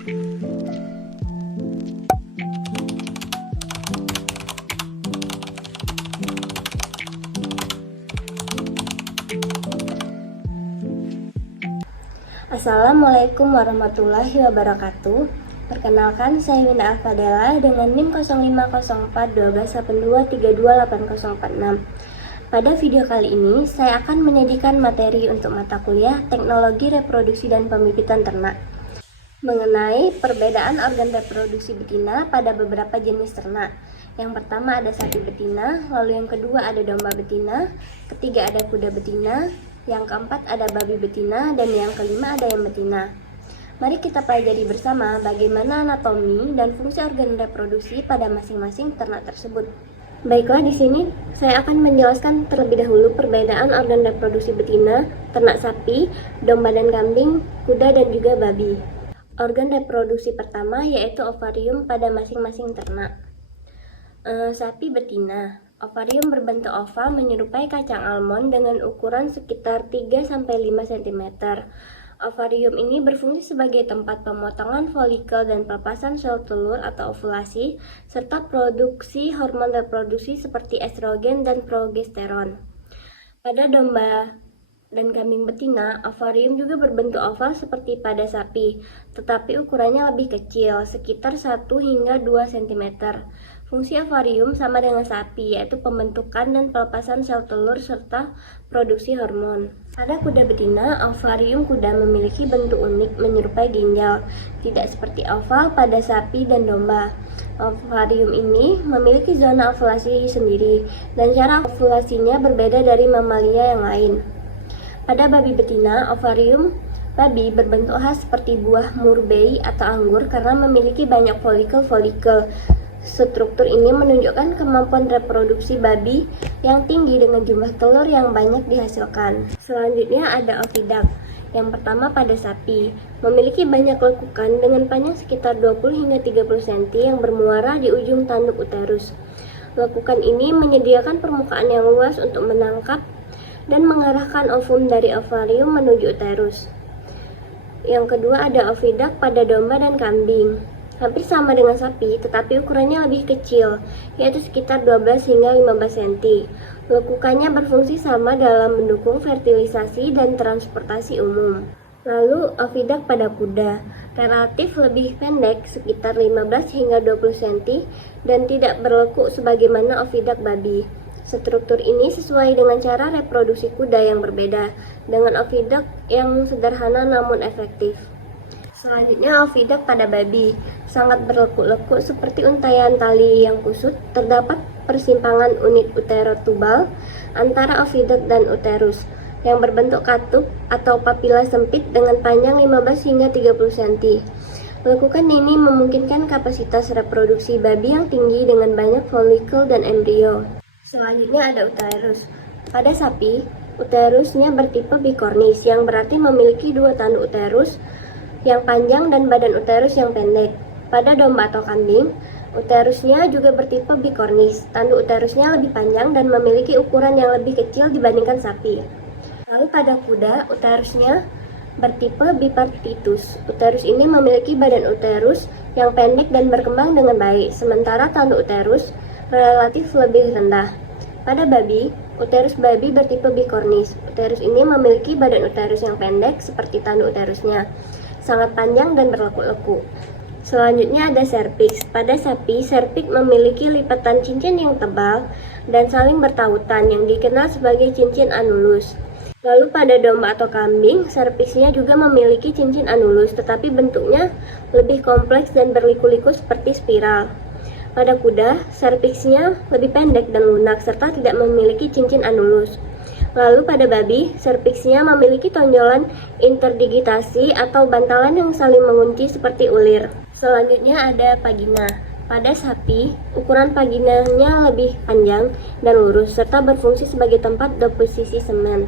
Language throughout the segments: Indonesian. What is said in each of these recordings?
Assalamualaikum warahmatullahi wabarakatuh. Perkenalkan, saya Winda Alfadela dengan NIM 05041282328046. Pada video kali ini, saya akan menyajikan materi untuk mata kuliah Teknologi Reproduksi dan Pembibitan Ternak mengenai perbedaan organ reproduksi betina pada beberapa jenis ternak. Yang pertama ada sapi betina, lalu yang kedua ada domba betina, ketiga ada kuda betina, yang keempat ada babi betina, dan yang kelima ada ayam betina. Mari kita pelajari bersama bagaimana anatomi dan fungsi organ reproduksi pada masing-masing ternak tersebut. Baiklah, di sini saya akan menjelaskan terlebih dahulu perbedaan organ reproduksi betina, ternak sapi, domba dan kambing, kuda dan juga babi. Organ reproduksi pertama yaitu ovarium pada masing-masing ternak. Sapi betina, ovarium berbentuk oval menyerupai kacang almond dengan ukuran sekitar 3-5 cm. Ovarium ini berfungsi sebagai tempat pemotongan folikel dan pelepasan sel telur atau ovulasi, serta produksi hormon reproduksi seperti estrogen dan progesteron. Pada domba dan kambing betina, ovarium juga berbentuk oval seperti pada sapi, tetapi ukurannya lebih kecil, sekitar 1 hingga 2 cm. Fungsi ovarium sama dengan sapi, yaitu pembentukan dan pelepasan sel telur serta produksi hormon. Pada kuda betina, ovarium kuda memiliki bentuk unik menyerupai ginjal, tidak seperti oval pada sapi dan domba. Ovarium ini memiliki zona ovulasi sendiri, dan cara ovulasinya berbeda dari mamalia yang lain. Pada babi betina, ovarium babi berbentuk khas seperti buah murbei atau anggur karena memiliki banyak folikel-folikel. Struktur ini menunjukkan kemampuan reproduksi babi yang tinggi dengan jumlah telur yang banyak dihasilkan. Selanjutnya ada oviduct. Yang pertama pada sapi, memiliki banyak lekukan dengan panjang sekitar 20 hingga 30 cm yang bermuara di ujung tanduk uterus. Lekukan ini menyediakan permukaan yang luas untuk menangkap dan mengarahkan ovum dari ovarium menuju uterus. Yang kedua ada oviduct pada domba dan kambing. Hampir sama dengan sapi, tetapi ukurannya lebih kecil, yaitu sekitar 12 hingga 15 cm. Lekukannya berfungsi sama dalam mendukung fertilisasi dan transportasi umum. Lalu oviduct pada kuda, relatif lebih pendek, sekitar 15 hingga 20 cm, dan tidak berlekuk sebagaimana oviduct babi. Struktur ini sesuai dengan cara reproduksi kuda yang berbeda, dengan oviduct yang sederhana namun efektif. Selanjutnya oviduct pada babi, sangat berlekuk-lekuk seperti untaian tali yang kusut. Terdapat persimpangan unit uterotubal antara oviduct dan uterus, yang berbentuk katup atau papila sempit dengan panjang 15 hingga 30 cm. Lekukan ini memungkinkan kapasitas reproduksi babi yang tinggi dengan banyak folikel dan embrio. Selanjutnya ada uterus. Pada sapi, uterusnya bertipe bikornis, yang berarti memiliki dua tanduk uterus yang panjang dan badan uterus yang pendek. Pada domba atau kambing, uterusnya juga bertipe bikornis. Tanduk uterusnya lebih panjang dan memiliki ukuran yang lebih kecil dibandingkan sapi. Lalu pada kuda, uterusnya bertipe bipartitus. Uterus ini memiliki badan uterus yang pendek dan berkembang dengan baik, sementara tanduk uterus relatif lebih rendah. Pada babi, uterus babi bertipe bikornis. Uterus ini memiliki badan uterus yang pendek seperti tanduk uterusnya, sangat panjang dan berlekuk-lekuk. Selanjutnya ada serviks. Pada sapi, serviks memiliki lipatan cincin yang tebal dan saling bertautan yang dikenal sebagai cincin anulus. Lalu pada domba atau kambing, serviksnya juga memiliki cincin anulus, tetapi bentuknya lebih kompleks dan berliku-liku seperti spiral. Pada kuda, serviksnya lebih pendek dan lunak serta tidak memiliki cincin anulus. Lalu pada babi, serviksnya memiliki tonjolan interdigitasi atau bantalan yang saling mengunci seperti ulir. Selanjutnya ada vagina. Pada sapi, ukuran vaginanya lebih panjang dan lurus serta berfungsi sebagai tempat deposisi semen.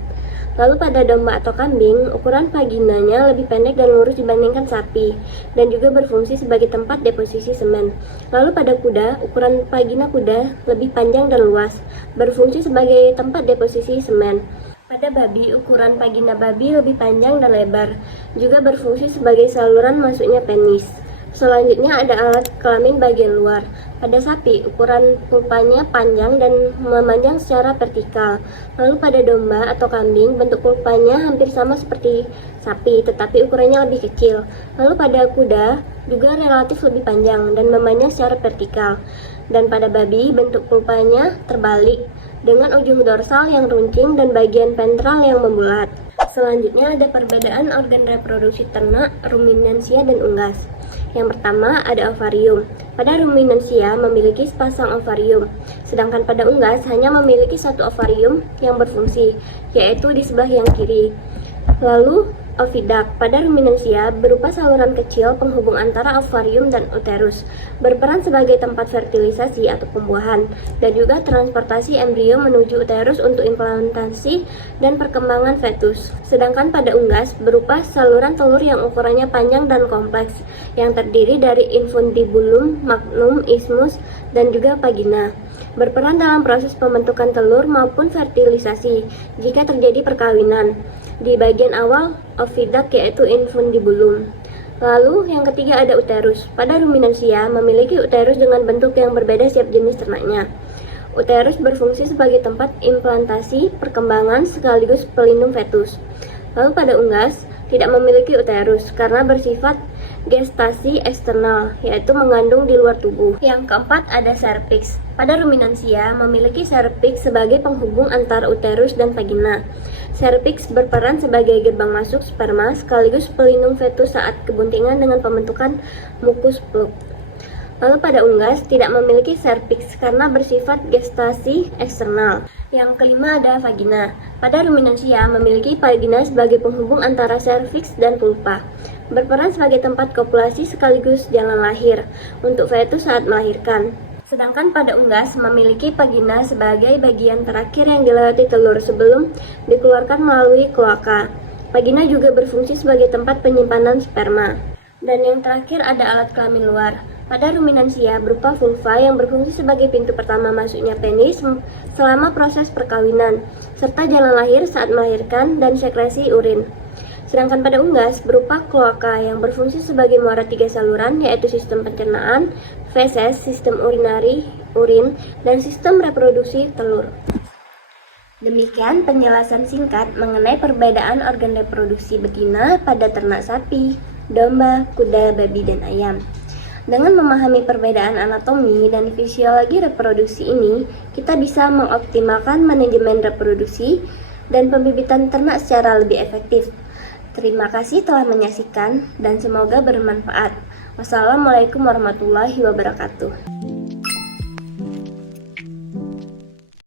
Lalu pada domba atau kambing, ukuran vaginanya lebih pendek dan lurus dibandingkan sapi, dan juga berfungsi sebagai tempat deposisi semen. Lalu pada kuda, ukuran vagina kuda lebih panjang dan luas, berfungsi sebagai tempat deposisi semen. Pada babi, ukuran vagina babi lebih panjang dan lebar, juga berfungsi sebagai saluran masuknya penis. Selanjutnya ada alat kelamin bagian luar. Pada sapi, ukuran pulpanya panjang dan memanjang secara vertikal. Lalu pada domba atau kambing, bentuk pulpanya hampir sama seperti sapi, tetapi ukurannya lebih kecil. Lalu pada kuda, juga relatif lebih panjang dan memanjang secara vertikal. Dan pada babi, bentuk pulpanya terbalik, dengan ujung dorsal yang runcing dan bagian ventral yang membulat. Selanjutnya ada perbedaan organ reproduksi ternak, ruminansia, dan unggas. Yang pertama ada ovarium. Pada ruminansia memiliki sepasang ovarium, sedangkan pada unggas hanya memiliki satu ovarium yang berfungsi, yaitu di sebelah yang kiri. Lalu ovidak pada ruminansia berupa saluran kecil penghubung antara ovarium dan uterus, berperan sebagai tempat fertilisasi atau pembuahan, dan juga transportasi embrio menuju uterus untuk implantasi dan perkembangan fetus. Sedangkan pada unggas berupa saluran telur yang ukurannya panjang dan kompleks, yang terdiri dari infundibulum, magnum, isthmus, dan juga vagina, berperan dalam proses pembentukan telur maupun fertilisasi jika terjadi perkawinan di bagian awal ovidak, yaitu infundibulum. Lalu yang ketiga ada uterus. Pada ruminansia memiliki uterus dengan bentuk yang berbeda setiap jenis ternaknya. Uterus berfungsi sebagai tempat implantasi, perkembangan, sekaligus pelindung fetus. Lalu pada unggas tidak memiliki uterus karena bersifat gestasi eksternal, yaitu mengandung di luar tubuh. Yang keempat ada cervix. Pada ruminansia memiliki cervix sebagai penghubung antara uterus dan vagina. Cervix berperan sebagai gerbang masuk sperma sekaligus pelindung fetus saat kebuntingan dengan pembentukan mukus plug. Lalu pada unggas tidak memiliki cervix karena bersifat gestasi eksternal. Yang kelima ada vagina. Pada ruminansia memiliki vagina sebagai penghubung antara cervix dan pulpa, berperan sebagai tempat kopulasi sekaligus jalan lahir untuk fetus saat melahirkan. Sedangkan pada unggas memiliki vagina sebagai bagian terakhir yang dilewati telur sebelum dikeluarkan melalui kloaka. Vagina juga berfungsi sebagai tempat penyimpanan sperma. Dan yang terakhir ada alat kelamin luar. Pada ruminansia berupa vulva yang berfungsi sebagai pintu pertama masuknya penis selama proses perkawinan, serta jalan lahir saat melahirkan dan sekresi urin. Sedangkan pada unggas berupa kloaka yang berfungsi sebagai muara tiga saluran, yaitu sistem pencernaan, feses, sistem urinari, urin, dan sistem reproduksi telur. Demikian penjelasan singkat mengenai perbedaan organ reproduksi betina pada ternak sapi, domba, kuda, babi, dan ayam. Dengan memahami perbedaan anatomi dan fisiologi reproduksi ini, kita bisa mengoptimalkan manajemen reproduksi dan pembibitan ternak secara lebih efektif. Terima kasih telah menyaksikan dan semoga bermanfaat. Wassalamualaikum warahmatullahi wabarakatuh.